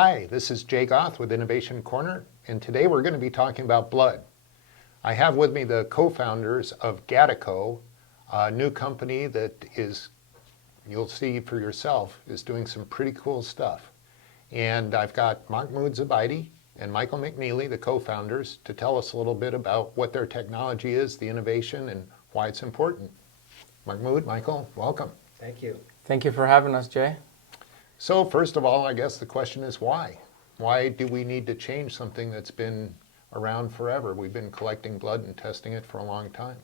Hi, this is Jay Goth with Innovation Corner, and today we're going to be talking about blood. I have with me the co-founders of GAD Echo, a new company that is, you'll see for yourself, is doing some pretty cool stuff. And I've got Mahmoud Zubaidi and Michael McNeely, the co-founders, to tell us a little bit about what their technology is, the innovation, and why it's important. Mahmoud, Michael, welcome. Thank you. Thank you for having us, Jay. So first of all, I guess the question is why? Why do we need to change something that's been around forever? We've been collecting blood and testing it for a long time.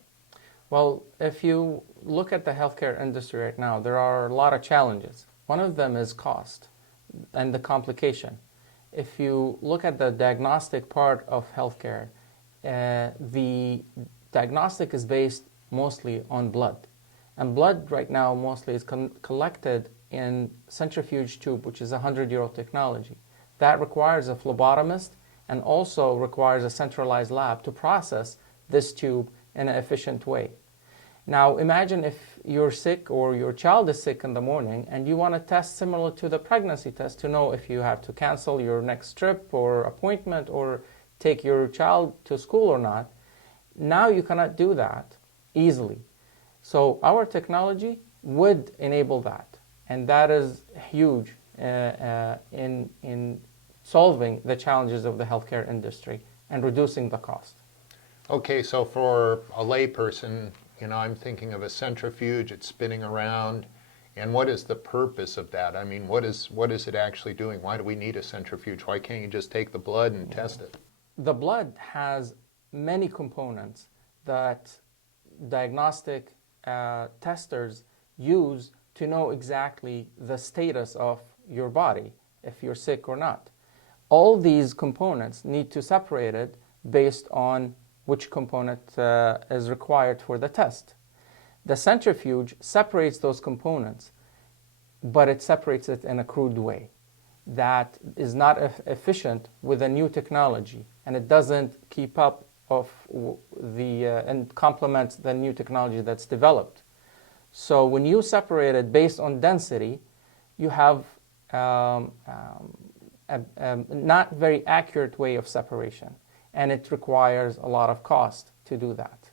Well, if you look at the healthcare industry right now, there are a lot of challenges. One of them is cost and the complication. If you look at the diagnostic part of healthcare, the diagnostic is based mostly on blood. And blood right now mostly is collected in centrifuge tube, which is a 100-year-old technology. That requires a phlebotomist and also requires a centralized lab to process this tube in an efficient way. Now imagine if you're sick or your child is sick in the morning and you want to test similar to the pregnancy test to know if you have to cancel your next trip or appointment or take your child to school or not. Now you cannot do that easily. So our technology would enable that. And that is huge in solving the challenges of the healthcare industry and reducing the cost. Okay, so for a layperson, I'm thinking of a centrifuge, it's spinning around, and what is the purpose of that? I mean, what is it actually doing? Why do we need a centrifuge? Why can't you just take the blood and test it? The blood has many components that diagnostic testers use to know exactly the status of your body, if you're sick or not. All these components need to separate it based on which component is required for the test. The centrifuge separates those components, but it separates it in a crude way that is not efficient with a new technology, and it doesn't keep up of and complements the new technology that's developed. So when you separate it based on density, you have a not very accurate way of separation, and it requires a lot of cost to do that.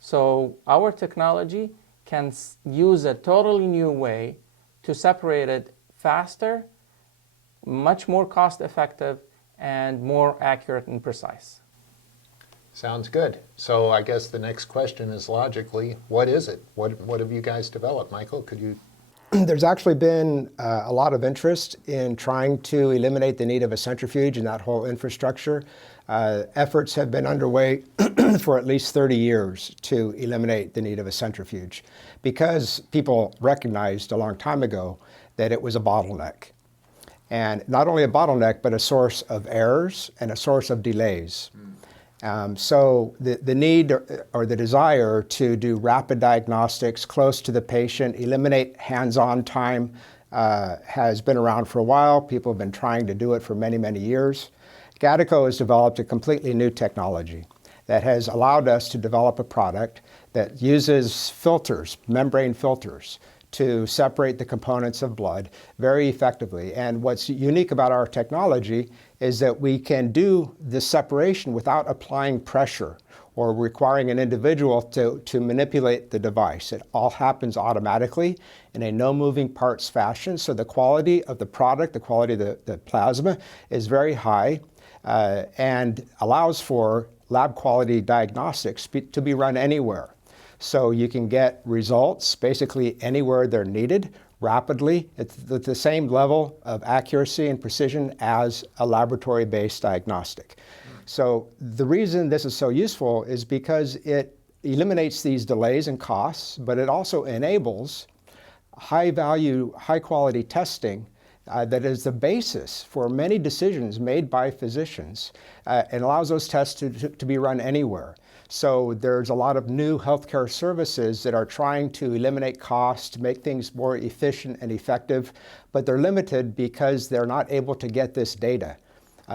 So our technology can use a totally new way to separate it faster, much more cost effective, and more accurate and precise. Sounds good. So I guess the next question is logically, what is it? What have you guys developed? Michael, could you? There's actually been a lot of interest in trying to eliminate the need of a centrifuge and that whole infrastructure. Efforts have been underway for at least 30 years to eliminate the need of a centrifuge because people recognized a long time ago that it was a bottleneck. And not only a bottleneck, but a source of errors and a source of delays. So the need or the desire to do rapid diagnostics close to the patient, eliminate hands-on time has been around for a while. People have been trying to do it for many, many years. GAD Echo has developed a completely new technology that has allowed us to develop a product that uses filters, membrane filters, to separate the components of blood very effectively. And what's unique about our technology is that we can do this separation without applying pressure or requiring an individual to manipulate the device. It all happens automatically in a no moving parts fashion. So the quality of the product, the quality of the plasma is very high and allows for lab quality diagnostics to be run anywhere. So you can get results basically anywhere they're needed rapidly at the same level of accuracy and precision as a laboratory-based diagnostic. So the reason this is so useful is because it eliminates these delays and costs, but it also enables high-value, high-quality testing that is the basis for many decisions made by physicians and allows those tests to be run anywhere. So there's a lot of new healthcare services that are trying to eliminate costs, to make things more efficient and effective, but they're limited because they're not able to get this data,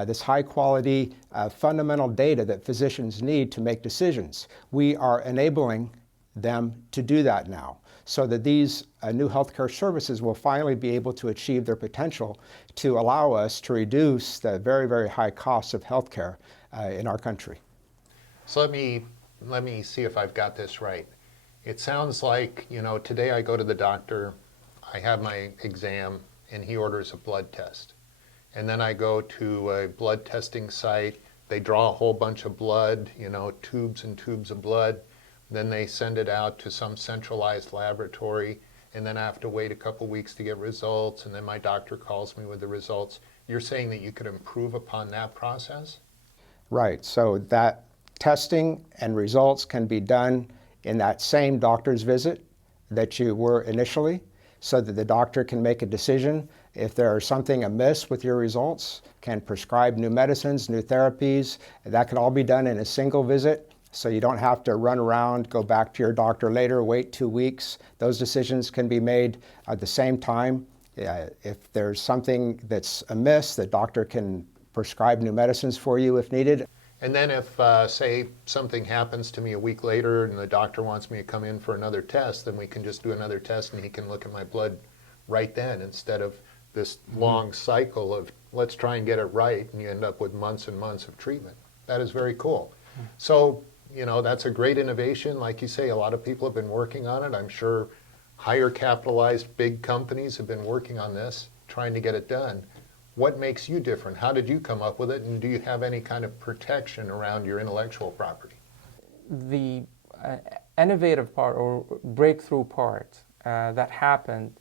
this high quality fundamental data that physicians need to make decisions. We are enabling them to do that now, so that these new healthcare services will finally be able to achieve their potential to allow us to reduce the very, very high costs of healthcare in our country. So let me see if I've got this right. It sounds like, today I go to the doctor, I have my exam, and he orders a blood test. And then I go to a blood testing site, they draw a whole bunch of blood, tubes and tubes of blood. Then they send it out to some centralized laboratory, and then I have to wait a couple weeks to get results, and then my doctor calls me with the results. You're saying that you could improve upon that process? Right, so that testing and results can be done in that same doctor's visit that you were initially, so that the doctor can make a decision if there's something amiss with your results, can prescribe new medicines, new therapies. That can all be done in a single visit, so you don't have to run around, go back to your doctor later, wait 2 weeks. Those decisions can be made at the same time. If there's something that's amiss, the doctor can prescribe new medicines for you if needed. And then if, say, something happens to me a week later and the doctor wants me to come in for another test, then we can just do another test and he can look at my blood right then, instead of this long cycle of let's try and get it right, and you end up with months and months of treatment. That is very cool. So, that's a great innovation. Like you say, a lot of people have been working on it. I'm sure higher capitalized big companies have been working on this, trying to get it done. What makes you different? How did you come up with it? And do you have any kind of protection around your intellectual property? The innovative part or breakthrough part that happened,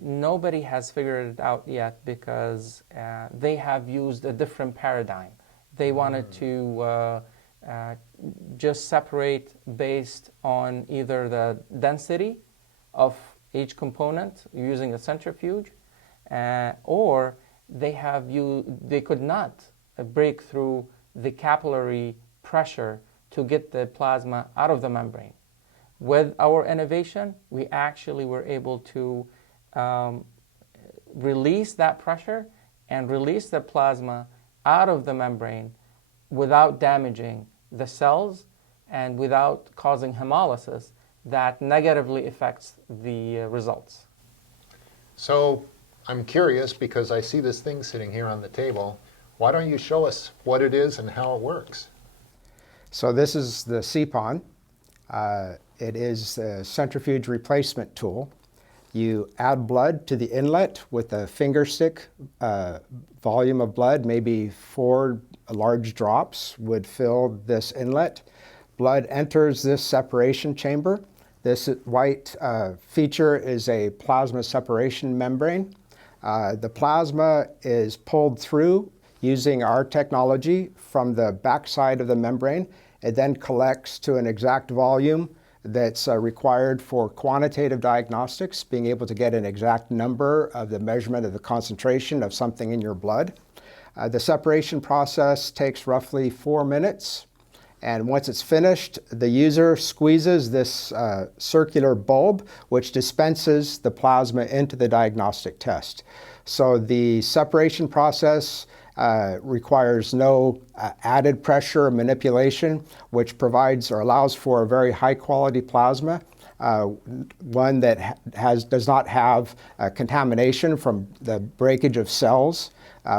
nobody has figured it out yet, because they have used a different paradigm. They wanted to just separate based on either the density of each component using a centrifuge, or they could not break through the capillary pressure to get the plasma out of the membrane. With our innovation, we actually were able to release that pressure and release the plasma out of the membrane without damaging the cells and without causing hemolysis that negatively affects the results. So I'm curious, because I see this thing sitting here on the table. Why don't you show us what it is and how it works? So this is the Cpond. It is a centrifuge replacement tool. You add blood to the inlet with a finger stick volume of blood, maybe 4 large drops would fill this inlet. Blood enters this separation chamber. This white feature is a plasma separation membrane. The plasma is pulled through using our technology from the backside of the membrane. It then collects to an exact volume that's required for quantitative diagnostics, being able to get an exact number of the measurement of the concentration of something in your blood. The separation process takes roughly 4 minutes. And once it's finished, the user squeezes this circular bulb, which dispenses the plasma into the diagnostic test. So the separation process requires no added pressure or manipulation, which provides or allows for a very high quality plasma, one that does not have contamination from the breakage of cells,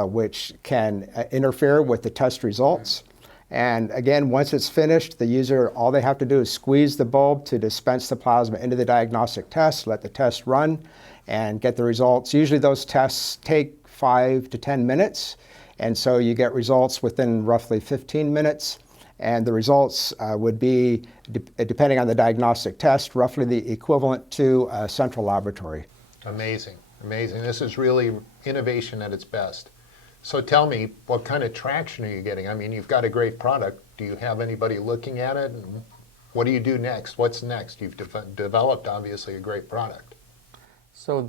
which can interfere with the test results. And again, once it's finished, the user, all they have to do is squeeze the bulb to dispense the plasma into the diagnostic test, let the test run, and get the results. Usually those tests take 5 to 10 minutes, and so you get results within roughly 15 minutes. And the results would be, depending on the diagnostic test, roughly the equivalent to a central laboratory. Amazing, amazing. This is really innovation at its best. So tell me, what kind of traction are you getting? I mean, you've got a great product. Do you have anybody looking at it? And what do you do next? What's next? You've developed, obviously, a great product. So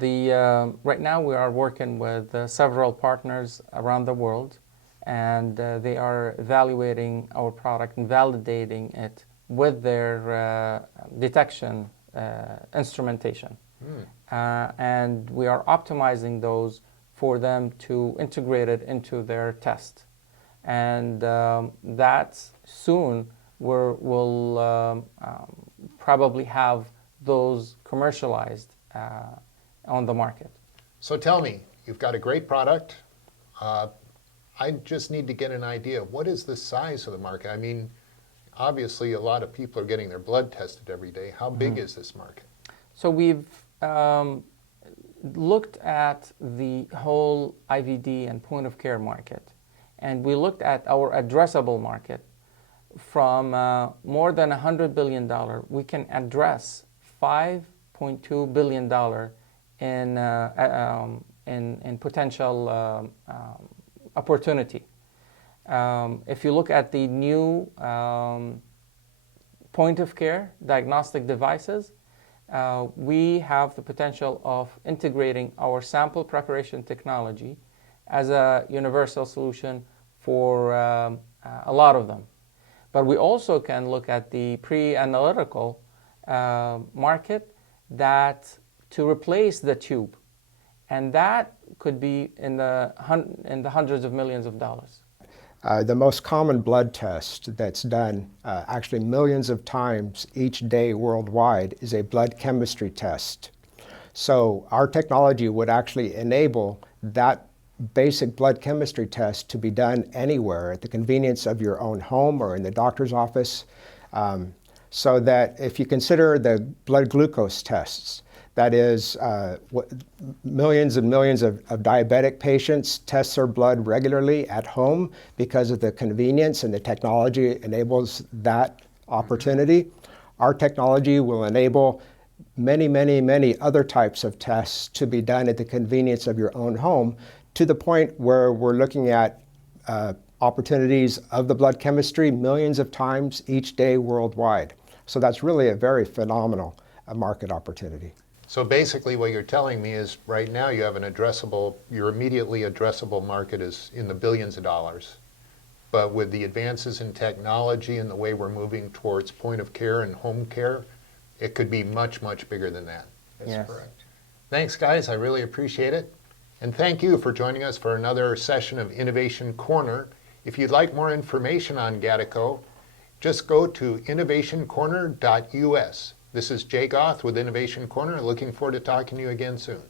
right now we are working with several partners around the world, and they are evaluating our product and validating it with their detection instrumentation. And we are optimizing those for them to integrate it into their test. And that soon will probably have those commercialized on the market. So tell me, you've got a great product. I just need to get an idea. What is the size of the market? I mean, obviously a lot of people are getting their blood tested every day. How big is this market? So we've looked at the whole IVD and point of care market, and we looked at our addressable market. From more than $100 billion, we can address $5.2 billion in potential opportunity. If you look at the new point of care diagnostic devices, we have the potential of integrating our sample preparation technology as a universal solution for a lot of them. But we also can look at the pre-analytical market that to replace the tube, and that could be in the hundreds of millions of dollars. The most common blood test that's done actually millions of times each day worldwide is a blood chemistry test. So our technology would actually enable that basic blood chemistry test to be done anywhere at the convenience of your own home or in the doctor's office. So that if you consider the blood glucose tests, that is, millions and millions of diabetic patients test their blood regularly at home because of the convenience, and the technology enables that opportunity. Our technology will enable many, many, many other types of tests to be done at the convenience of your own home, to the point where we're looking at opportunities of the blood chemistry millions of times each day worldwide. So that's really a very phenomenal market opportunity. So basically what you're telling me is right now you have an addressable, your immediately addressable market is in the billions of dollars. But with the advances in technology and the way we're moving towards point of care and home care, it could be much, much bigger than that. That's yes. Correct. Thanks, guys. I really appreciate it. And thank you for joining us for another session of Innovation Corner. If you'd like more information on GAD Echo, just go to innovationcorner.us. This is Jay Goth with Innovation Corner. Looking forward to talking to you again soon.